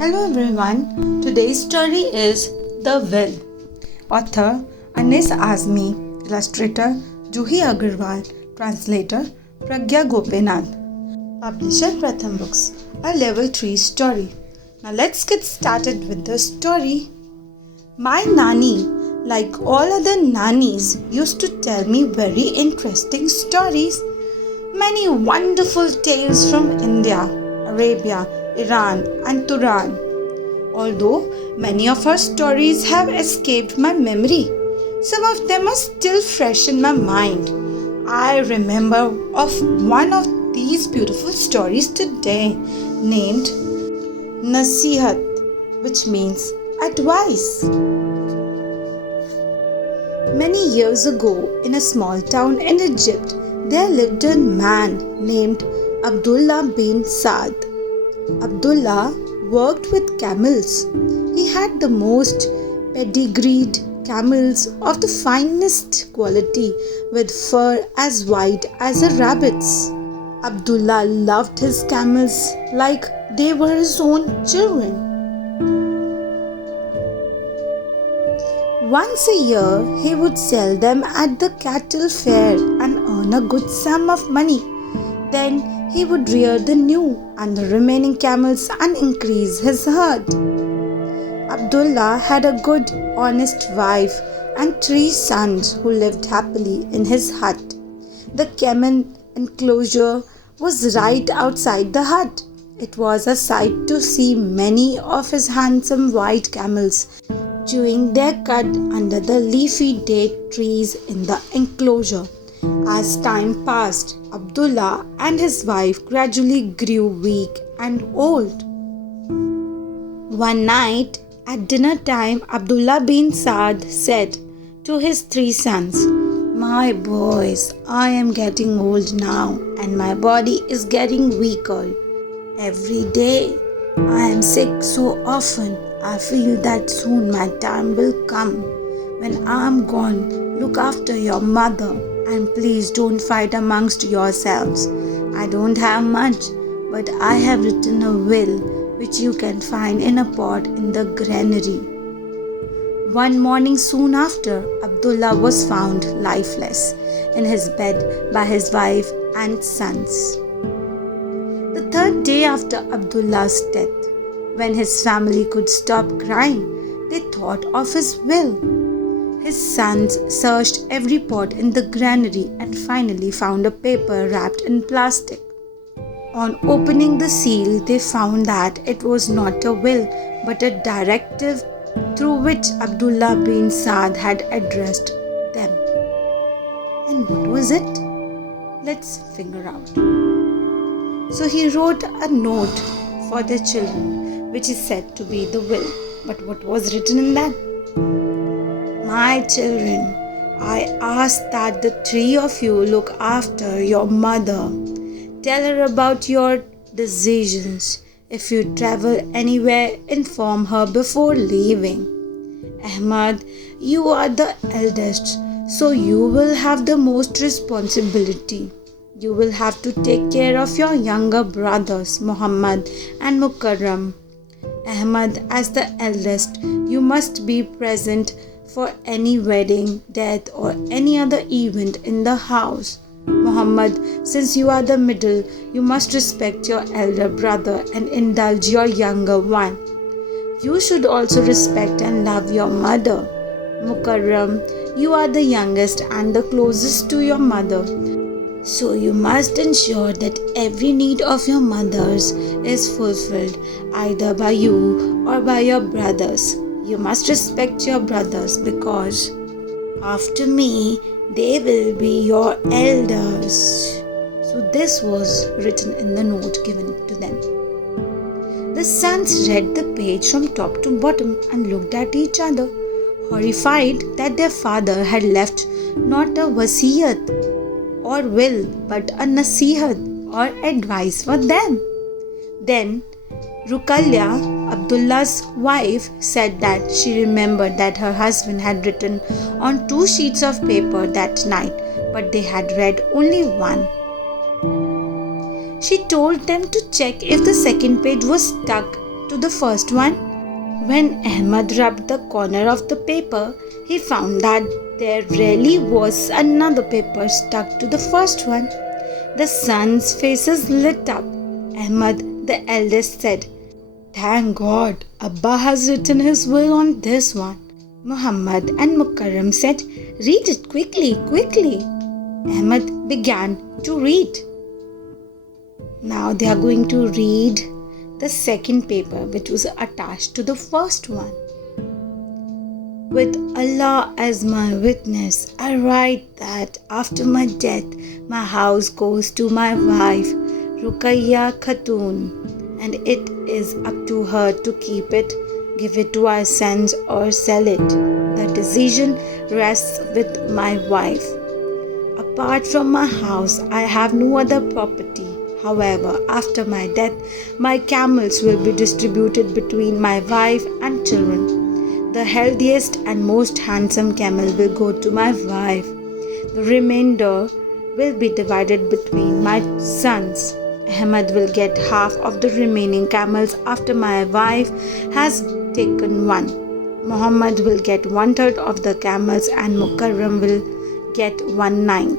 Hello everyone, today's story is The Will. Author Anis Azmi, illustrator Juhi Agarwal, translator Pragya Gopinath, publisher Pratham Books, a level 3 story. Now let's get started with the story. My nanny, like all other nannies, used to tell me very interesting stories. Many wonderful tales from India, Arabia, Iran and Turan. Although many of her stories have escaped my memory, some of them are still fresh in my mind. I remember of one of these beautiful stories today, named Nasihat, which means advice. Many years ago, in a small town in Egypt, there lived a man named Abdullah bin Saad. Abdullah worked with camels. He had the most pedigreed camels of the finest quality with fur as white as a rabbit's. Abdullah loved his camels like they were his own children. Once a year, he would sell them at the cattle fair and earn a good sum of money. Then he would rear the new and the remaining camels and increase his herd. Abdullah had a good, honest wife and 3 sons who lived happily in his hut. The camel enclosure was right outside the hut. It was a sight to see many of his handsome white camels chewing their cud under the leafy date trees in the enclosure. As time passed, Abdullah and his wife gradually grew weak and old. One night, at dinner time, Abdullah bin Saad said to his 3 sons, "My boys, I am getting old now and my body is getting weaker. Every day I am sick so often. I feel that soon my time will come. When I am gone, look after your mother and please don't fight amongst yourselves. I don't have much, but I have written a will which you can find in a pot in the granary." One morning soon after, Abdullah was found lifeless in his bed by his wife and sons. The 3rd day after Abdullah's death, when his family could stop crying, they thought of his will. His sons searched every pot in the granary and finally found a paper wrapped in plastic. On opening the seal, they found that it was not a will but a directive through which Abdullah bin Saad had addressed them. And what was it? Let's figure out. So he wrote a note for their children, which is said to be the will. But what was written in that? "My children, I ask that the 3 of you look after your mother. Tell her about your decisions. If you travel anywhere, inform her before leaving. Ahmad, you are the eldest, so you will have the most responsibility. You will have to take care of your younger brothers, Muhammad and Mukarram. Ahmad, as the eldest, you must be present for any wedding, death or any other event in the house. Muhammad, since you are the middle, you must respect your elder brother and indulge your younger one. You should also respect and love your mother. Mukarram, you are the youngest and the closest to your mother. So you must ensure that every need of your mother's is fulfilled, either by you or by your brothers. You must respect your brothers because after me, they will be your elders." So this was written in the note given to them. The sons read the page from top to bottom and looked at each other, horrified that their father had left not a wasiyat or will, but a nasihat or advice for them. Then Ruqayya, Abdullah's wife, said that she remembered that her husband had written on 2 sheets of paper that night, but they had read only one. She told them to check if the second page was stuck to the first one. When Ahmad rubbed the corner of the paper, he found that there really was another paper stuck to the first one. The sons' faces lit up. Ahmad, the eldest, said, "Thank God, Abba has written his will on this one." Muhammad and Mukarram said, "Read it quickly, quickly." Ahmad began to read. Now they are going to read the second paper, which was attached to the first one. "With Allah as my witness, I write that after my death, my house goes to my wife, Ruqayya Khatun, and it is up to her to keep it, give it to our sons, or sell it. The decision rests with my wife. Apart from my house, I have no other property. However, after my death, my camels will be distributed between my wife and children. The healthiest and most handsome camel will go to my wife. The remainder will be divided between my sons. Ahmad will get half of the remaining camels after my wife has taken one. Muhammad will get 1/3 of the camels and Mukarram will get 1/9.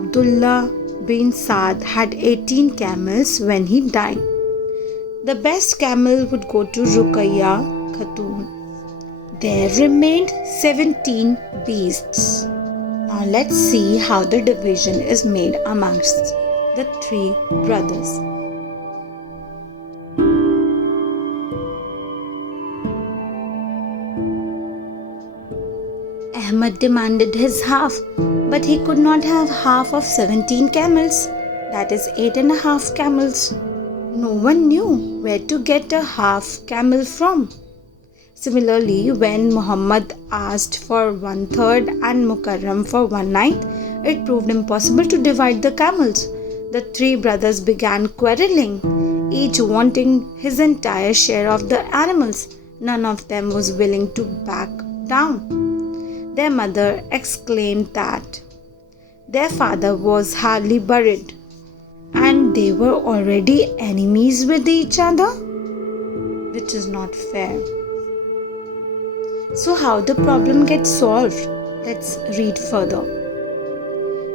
Abdullah bin Saad had 18 camels when he died. The best camel would go to Ruqayya Khatun. There remained 17 beasts. Now let's see how the division is made amongst the three brothers. Ahmad demanded his half, but he could not have half of 17 camels, that is 8.5 camels. No one knew where to get a half camel from. Similarly, when Muhammad asked for 1/3 and Mukarram for 1/9, it proved impossible to divide the camels. The three brothers began quarreling, each wanting his entire share of the animals. None of them was willing to back down. Their mother exclaimed that their father was hardly buried and they were already enemies with each other, which is not fair. So how the problem gets solved? Let's read further.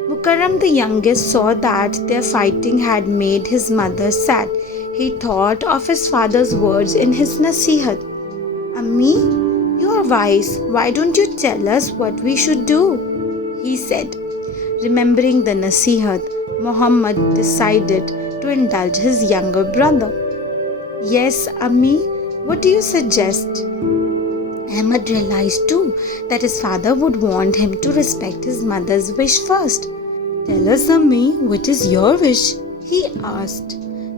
Mukarram the youngest saw that their fighting had made his mother sad. He thought of his father's words in his nasihat. "Ammi, you are wise. Why don't you tell us what we should do?" he said. Remembering the nasihat, Muhammad decided to indulge his younger brother. "Yes, Ammi, what do you suggest?" Ahmad realized too that his father would want him to respect his mother's wish first. "Tell us, Ammi, which is your wish?" he asked.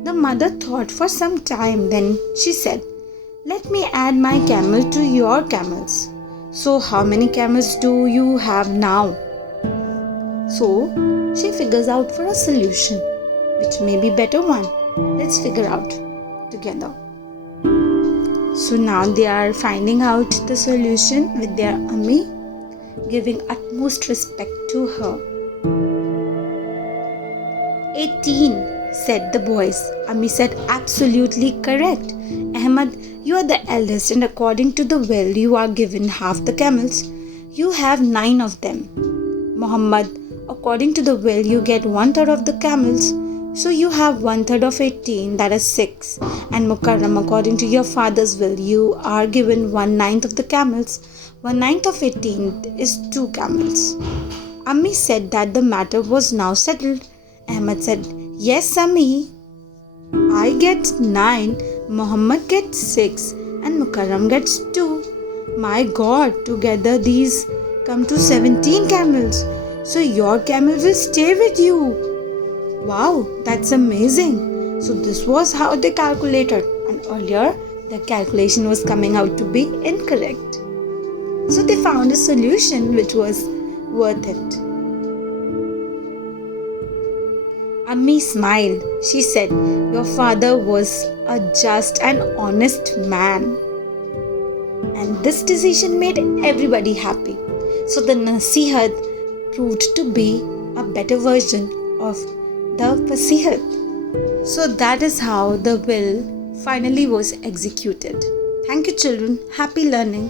The mother thought for some time. Then she said, "Let me add my camel to your camels." "So how many camels do you have now?" So she figures out for a solution, which may be better one. Let's figure out together. So now they are finding out the solution with their Ammi, giving utmost respect to her. 18, said the boys. Ammi said, "Absolutely correct. Ahmad, you are the eldest and according to the will you are given half the camels. You have 9 of them. Muhammad, according to the will you get 1/3 of the camels. So you have 1/3 of 18, that is 6. And Mukarram, according to your father's will, you are given 1/9 of the camels. 1/9 of 18 is 2 camels. Ammi said that the matter was now settled. Ahmad said, "Yes, Ammi. I get 9, Muhammad gets 6, and Mukarram gets 2. My God, together these come to 17 camels. So your camel will stay with you." Wow, that's amazing. So this was how they calculated, and earlier the calculation was coming out to be incorrect. So they found a solution which was worth it. Ammi smiled. She said, "Your father was a just and honest man." And this decision made everybody happy. So the nasihat proved to be a better version of the Fasihat. So that is how the will finally was executed. Thank you, children. Happy learning.